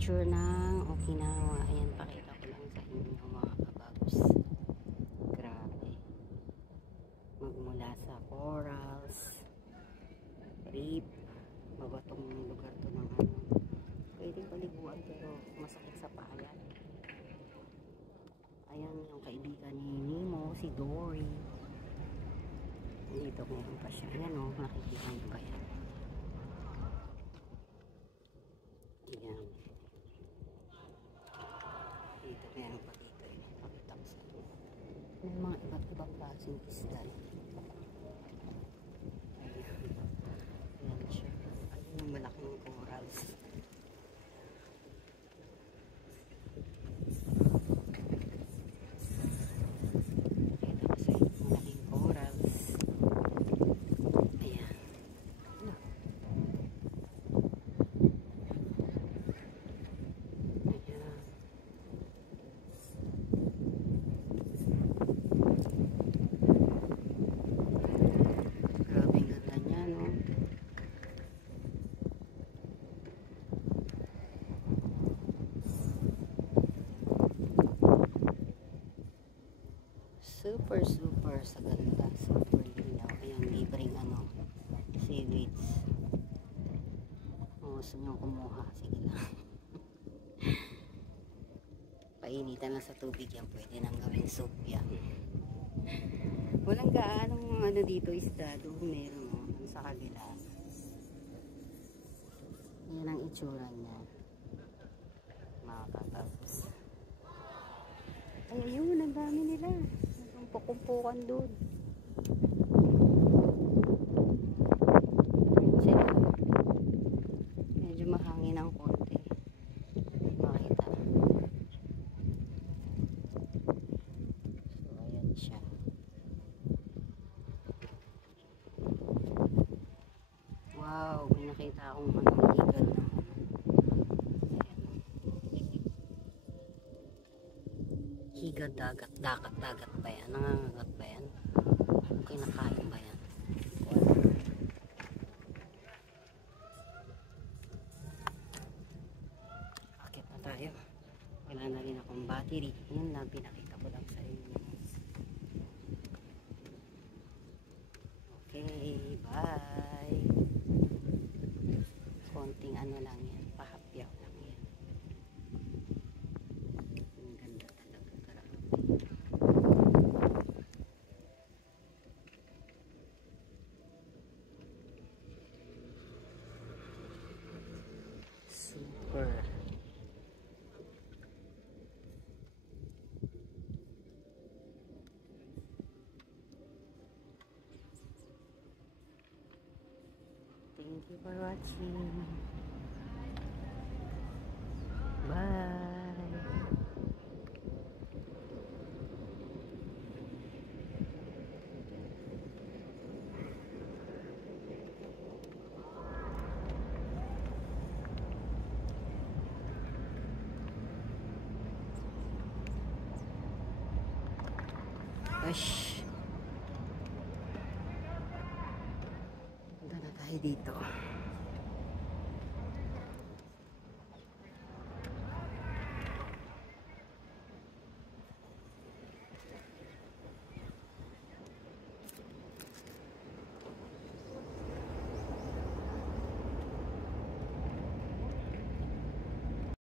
picture ng Okinawa. Ayan, pakita ko lang sa inyo mga kababs. Grabe. Magmula sa corals, reef, mabatong lugar to ng ano. Pwedeng paliguan pero masakit sa paa. Ayan yung kaibigan ni Nemo, si Dory. Dito meron pa siya. Ayan o, nakikita niyo ba yan? Ayan. Dito meron pa dito. Pakita ko sa inyo. May mga iba't ibang klaseng isda. Ayan. Ayan siya. Ayan yung malaking corals. Super sa ganda, super linaw. Ayan, libreng ano, seaweeds. Gusto nyo kumuha, sige lang. Painitan lang sa tubig yan, pwede nang gawing soup yan. Walang gaanong ano dito isda, doon meron sa kabila. Yan ang itsura niya, mga kakabs. Ay, ayun, ang dami nila. Kumpukan doon. Medyo mahangin ang konti. Makita. So, ayan siya. Wow, may nakita akong higad na. Higad dagat ba yan? Nangangagat ba yan? Okay, nakain ba yan? Akit na tayo. Wala na rin akong battery. Yan lang, pinakita ko lang sa inyo. Okay, bye. Konting ano lang yan, pahapyaw lang yan. Ang ganda talaga, grabe. Super. Thank you for watching. Bye. Ush. Punta na tayo dito.